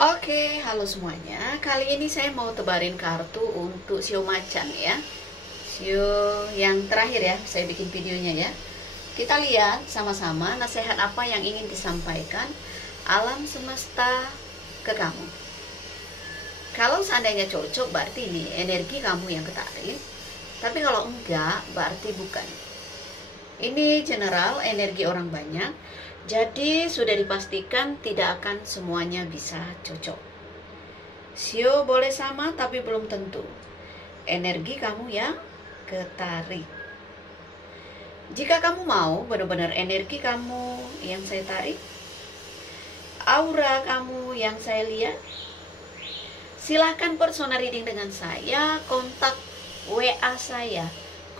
Oke, halo semuanya. Kali ini saya mau tebarin kartu untuk Shio Macan ya. Shio yang terakhir ya, saya bikin videonya ya. Kita lihat sama-sama nasihat apa yang ingin disampaikan alam semesta ke kamu. Kalau seandainya cocok, berarti ini energi kamu yang ketarik. Tapi kalau enggak, berarti bukan. Ini general, energi orang banyak. Jadi sudah dipastikan tidak akan semuanya bisa cocok. Shio boleh sama tapi belum tentu. Energi kamu yang ketarik. Jika kamu mau benar-benar energi kamu yang saya tarik, aura kamu yang saya lihat, silahkan personal reading dengan saya. Kontak WA saya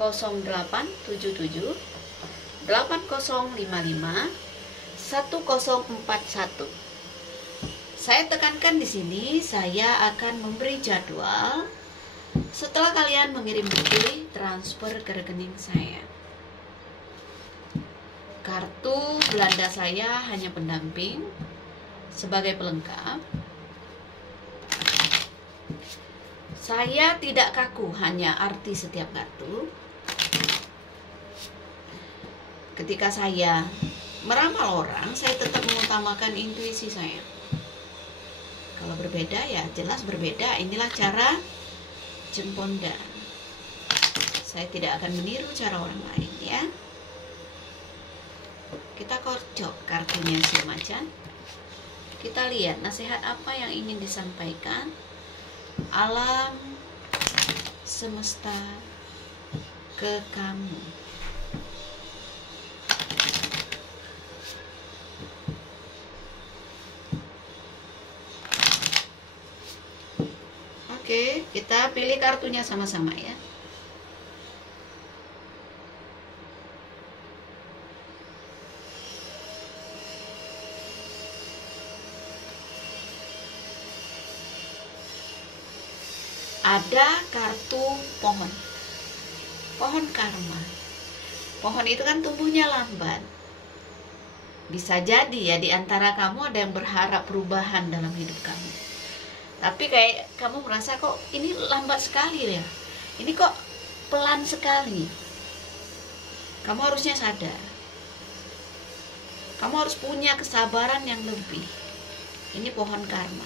0877 8055 1041. Saya tekankan di sini, saya akan memberi jadwal setelah kalian mengirim bukti transfer ke rekening saya. Kartu Belanda saya hanya pendamping sebagai pelengkap. Saya tidak kaku, hanya arti setiap kartu. Ketika saya meramal orang, saya tetap mengutamakan intuisi saya. Kalau berbeda ya jelas berbeda. Inilah cara Jemponda. Saya tidak akan meniru cara orang lain ya. Kita kocok kartunya si macan. Kita lihat nasihat apa yang ingin disampaikan alam semesta ke kamu. Oke, kita pilih kartunya sama-sama ya. Ada kartu pohon. Pohon karma. Pohon itu kan tumbuhnya lambat. Bisa jadi ya di antara kamu ada yang berharap perubahan dalam hidup kamu. Tapi kayak kamu merasa kok ini lambat sekali ya. Ini kok pelan sekali. Kamu harusnya sadar. Kamu harus punya kesabaran yang lebih. Ini pohon karma.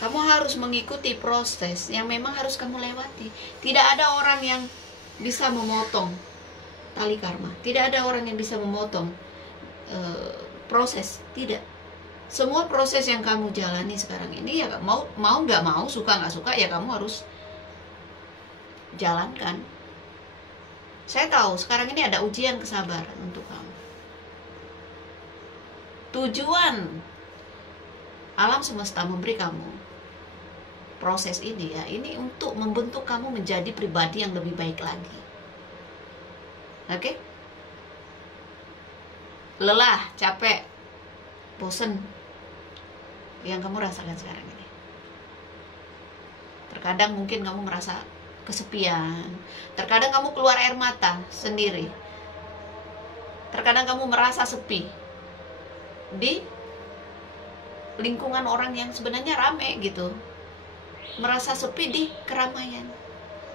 Kamu harus mengikuti proses yang memang harus kamu lewati. Tidak ada orang yang bisa memotong tali karma. Tidak ada orang yang bisa memotong proses. Tidak. Semua proses yang kamu jalani sekarang ini ya mau nggak mau, suka nggak suka ya kamu harus jalankan. Saya tahu sekarang ini ada ujian kesabaran untuk kamu. Tujuan alam semesta memberi kamu proses ini ya, ini untuk membentuk kamu menjadi pribadi yang lebih baik lagi. Oke? Lelah, capek, bosen yang kamu rasakan sekarang ini. Terkadang mungkin kamu merasa kesepian. Terkadang kamu keluar air mata sendiri. Terkadang kamu merasa sepi di lingkungan orang yang sebenarnya rame gitu. Merasa sepi di keramaian.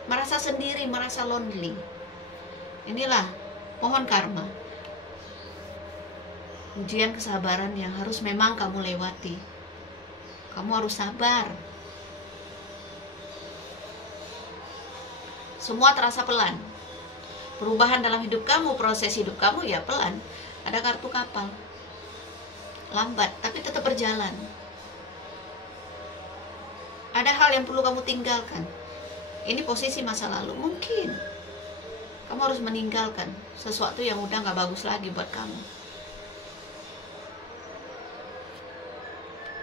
Merasa sendiri, merasa lonely. Inilah pohon karma. Ujian kesabaran yang harus memang kamu lewati. Kamu harus sabar. Semua terasa pelan. Perubahan dalam hidup kamu, proses hidup kamu ya pelan. Ada kartu kapal. Lambat, tapi tetap berjalan. Ada hal yang perlu kamu tinggalkan. Ini posisi masa lalu. Mungkin kamu harus meninggalkan sesuatu yang udah gak bagus lagi buat kamu.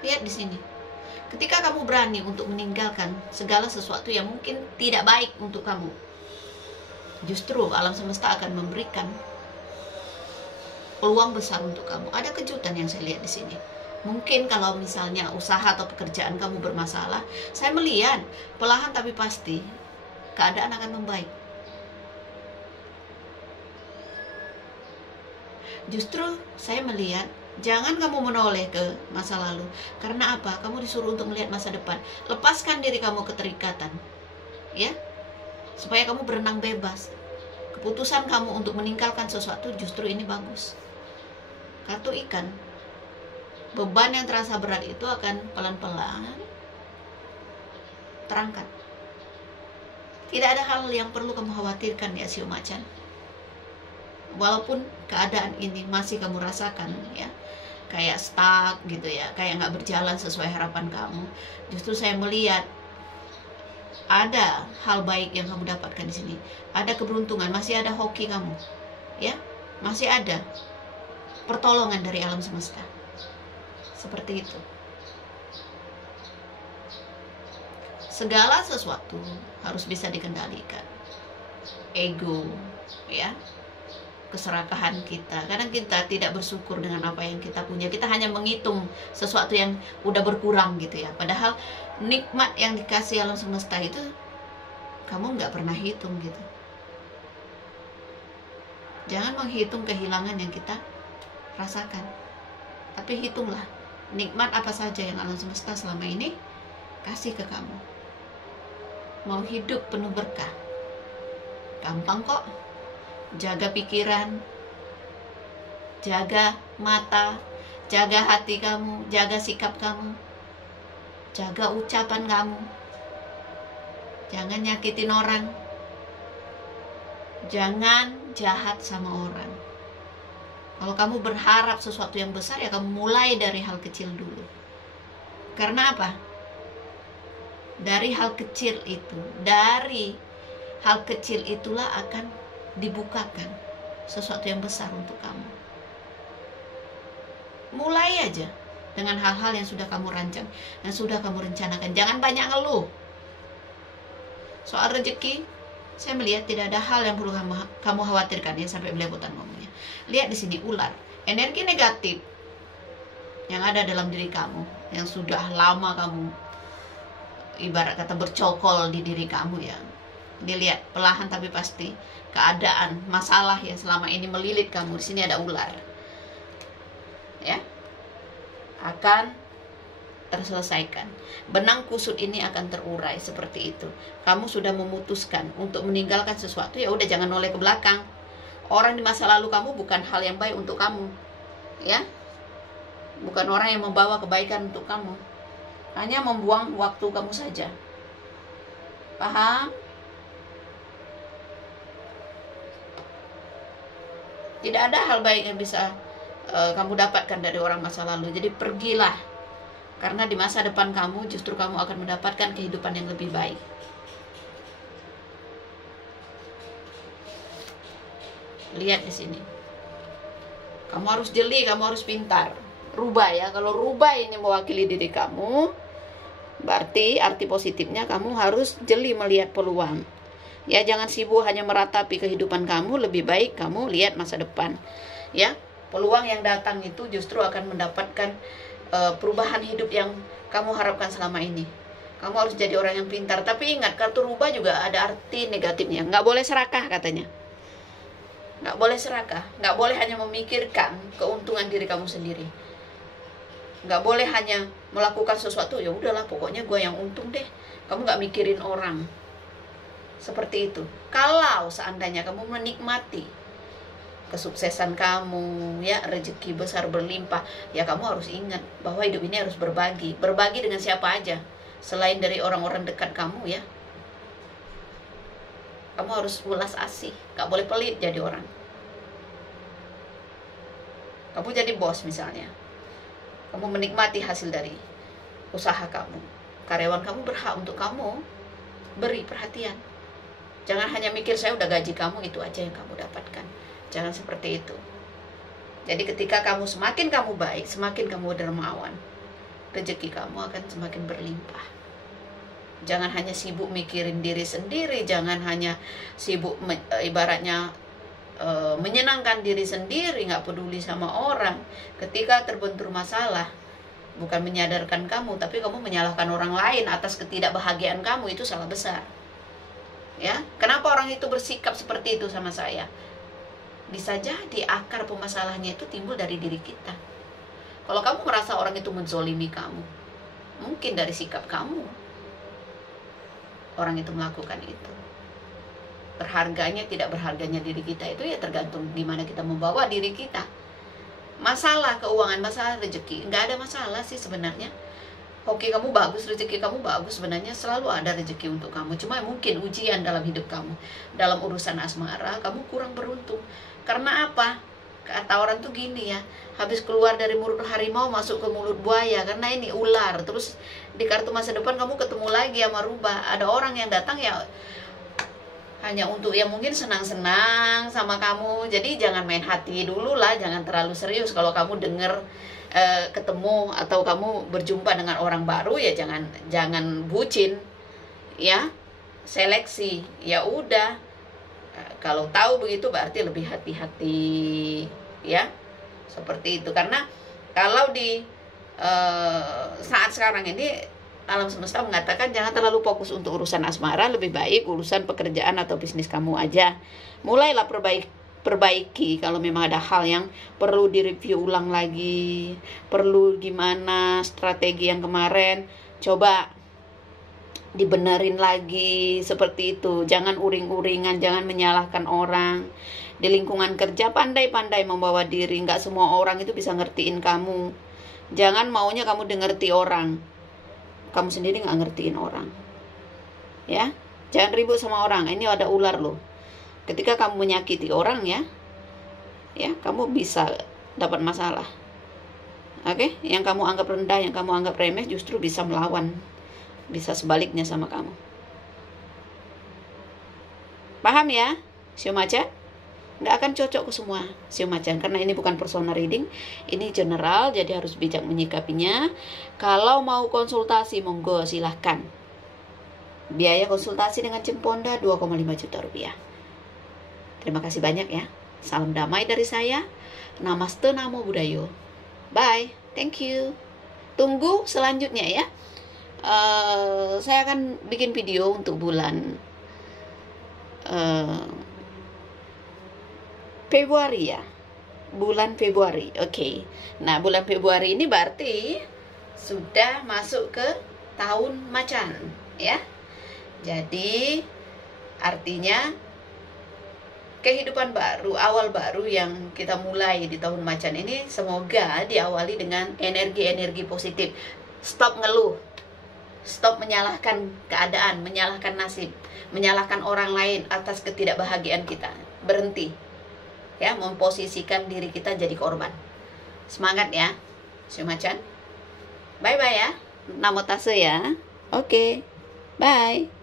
Lihat di sini. Ketika kamu berani untuk meninggalkan segala sesuatu yang mungkin tidak baik untuk kamu, justru alam semesta akan memberikan peluang besar untuk kamu. Ada kejutan yang saya lihat di sini. Mungkin kalau misalnya usaha atau pekerjaan kamu bermasalah, saya melihat perlahan tapi pasti keadaan akan membaik. Justru saya melihat Jangan kamu menoleh ke masa lalu. Karena apa? Kamu disuruh untuk melihat masa depan. Lepaskan diri kamu keterikatan, ya, supaya kamu berenang bebas. Keputusan kamu untuk meninggalkan sesuatu justru ini bagus. Kartu ikan, beban yang terasa berat itu akan pelan-pelan terangkat. Tidak ada hal yang perlu kamu khawatirkan ya Shio Macan. Walaupun keadaan ini masih kamu rasakan ya, kayak stuck gitu ya, kayak nggak berjalan sesuai harapan kamu, justru saya melihat ada hal baik yang kamu dapatkan di sini. Ada keberuntungan, masih ada hoki kamu, ya, masih ada pertolongan dari alam semesta. Seperti itu. Segala sesuatu harus bisa dikendalikan. Ego, ya, keserakahan kita. Kadang kita tidak bersyukur dengan apa yang kita punya. Kita hanya menghitung sesuatu yang udah berkurang gitu ya. Padahal nikmat yang dikasih alam semesta itu kamu nggak pernah hitung gitu. Jangan menghitung kehilangan yang kita rasakan, tapi hitunglah nikmat apa saja yang alam semesta selama ini kasih ke kamu. Mau hidup penuh berkah, gampang kok. Jaga pikiran, jaga mata, jaga hati kamu, jaga sikap kamu, jaga ucapan kamu. Jangan nyakitin orang, jangan jahat sama orang. Kalau kamu berharap sesuatu yang besar, ya kamu mulai dari hal kecil dulu. Karena apa? Dari hal kecil itu, dari hal kecil itulah akan dibukakan sesuatu yang besar untuk kamu. Mulai aja dengan hal-hal yang sudah kamu rancang, yang sudah kamu rencanakan. Jangan banyak ngeluh. Soal rezeki, saya melihat tidak ada hal yang perlu kamu khawatirkan ya, sampai belepotan ngomongnya. Lihat di sini ular, energi negatif yang ada dalam diri kamu, yang sudah lama kamu ibarat kata bercokol di diri kamu ya. Dilihat perlahan tapi pasti keadaan masalah yang selama ini melilit kamu, di sini ada ular, ya, akan terselesaikan. Benang kusut ini akan terurai seperti itu. Kamu sudah memutuskan untuk meninggalkan sesuatu, ya udah, jangan noleh ke belakang. Orang di masa lalu kamu bukan hal yang baik untuk kamu, ya, bukan orang yang membawa kebaikan untuk kamu, hanya membuang waktu kamu saja. Paham? Tidak ada hal baik yang bisa kamu dapatkan dari orang masa lalu. Jadi pergilah, karena di masa depan kamu justru kamu akan mendapatkan kehidupan yang lebih baik. Lihat di sini. Kamu harus jeli, kamu harus pintar. Rubah ya. Kalau rubah ini mewakili diri kamu, berarti arti positifnya kamu harus jeli melihat peluang. Ya, jangan sibuk hanya meratapi kehidupan kamu, lebih baik kamu lihat masa depan. Ya, peluang yang datang itu justru akan mendapatkan perubahan hidup yang kamu harapkan selama ini. Kamu harus jadi orang yang pintar. Tapi ingat, kartu rubah juga ada arti negatifnya. Nggak boleh serakah katanya. Nggak boleh serakah. Nggak boleh hanya memikirkan keuntungan diri kamu sendiri. Nggak boleh hanya melakukan sesuatu, ya udahlah pokoknya gue yang untung deh. Kamu nggak mikirin orang. Seperti itu. Kalau seandainya kamu menikmati kesuksesan kamu, ya, rezeki besar berlimpah, ya kamu harus ingat bahwa hidup ini harus berbagi. Berbagi dengan siapa aja selain dari orang-orang dekat kamu, ya. Kamu harus ulas asih, gak boleh pelit jadi orang. Kamu jadi bos misalnya, kamu menikmati hasil dari usaha kamu. Karyawan kamu berhak untuk kamu beri perhatian. Jangan hanya mikir saya udah gaji kamu, itu aja yang kamu dapatkan. Jangan seperti itu. Jadi ketika semakin kamu baik, semakin kamu dermawan, rezeki kamu akan semakin berlimpah. Jangan hanya sibuk mikirin diri sendiri, jangan hanya sibuk ibaratnya menyenangkan diri sendiri, nggak peduli sama orang. Ketika terbentur masalah, bukan menyadarkan kamu, tapi kamu menyalahkan orang lain atas ketidakbahagiaan kamu, itu salah besar. Ya, kenapa orang itu bersikap seperti itu sama saya? Bisa jadi akar permasalahannya itu timbul dari diri kita. Kalau kamu merasa orang itu menzolimi kamu, mungkin dari sikap kamu orang itu melakukan itu. Berharganya tidak berharganya diri kita itu ya tergantung gimana kita membawa diri kita. Masalah keuangan, masalah rezeki, nggak ada masalah sih sebenarnya. Hoki kamu bagus, rezeki kamu bagus, sebenarnya selalu ada rezeki untuk kamu. Cuma mungkin ujian dalam hidup kamu, dalam urusan asmara kamu kurang beruntung. Karena apa? Kata orang tuh gini ya, habis keluar dari mulut harimau masuk ke mulut buaya, karena ini ular. Terus di kartu masa depan kamu ketemu lagi sama rubah. Ada orang yang datang ya hanya untuk yang mungkin senang-senang sama kamu. Jadi jangan main hati dulu lah, jangan terlalu serius. Kalau kamu dengar ketemu atau kamu berjumpa dengan orang baru ya jangan bucin ya, seleksi ya udah. Kalau tahu begitu berarti lebih hati-hati ya, seperti itu. Karena kalau di saat sekarang ini alam semesta mengatakan jangan terlalu fokus untuk urusan asmara, lebih baik urusan pekerjaan atau bisnis kamu aja. Mulailah perbaiki kalau memang ada hal yang perlu direview ulang lagi, perlu gimana strategi yang kemarin, coba dibenerin lagi, seperti itu. Jangan uring-uringan, jangan menyalahkan orang. Di lingkungan kerja pandai-pandai membawa diri, nggak semua orang itu bisa ngertiin kamu. Jangan maunya kamu ngerti orang, kamu sendiri nggak ngertiin orang ya. Jangan ribut sama orang, ini ada ular loh. Ketika kamu menyakiti orang ya kamu bisa dapat masalah. Oke? Yang kamu anggap rendah, yang kamu anggap remeh justru bisa melawan, bisa sebaliknya sama kamu. Paham ya, Shio Macan? Nggak akan cocok ke semua Shio Macan, karena ini bukan personal reading, ini general, jadi harus bijak menyikapinya. Kalau mau konsultasi monggo silahkan. Biaya konsultasi dengan Cemponda 2,5 juta rupiah. Terima kasih banyak ya. Salam damai dari saya. Namaste Namo Buddhayo. Bye. Thank you. Tunggu selanjutnya ya. Saya akan bikin video untuk bulan Februari ya. Bulan Februari. Oke. Nah, bulan Februari ini berarti sudah masuk ke tahun macan ya. Jadi artinya kehidupan baru, awal baru yang kita mulai di tahun macan ini semoga diawali dengan energi-energi positif. Stop ngeluh, stop menyalahkan keadaan, menyalahkan nasib, menyalahkan orang lain atas ketidakbahagiaan kita. Berhenti ya, memposisikan diri kita jadi korban. Semangat ya Shio Macan. Bye bye ya, Namo Tase ya. Oke, bye.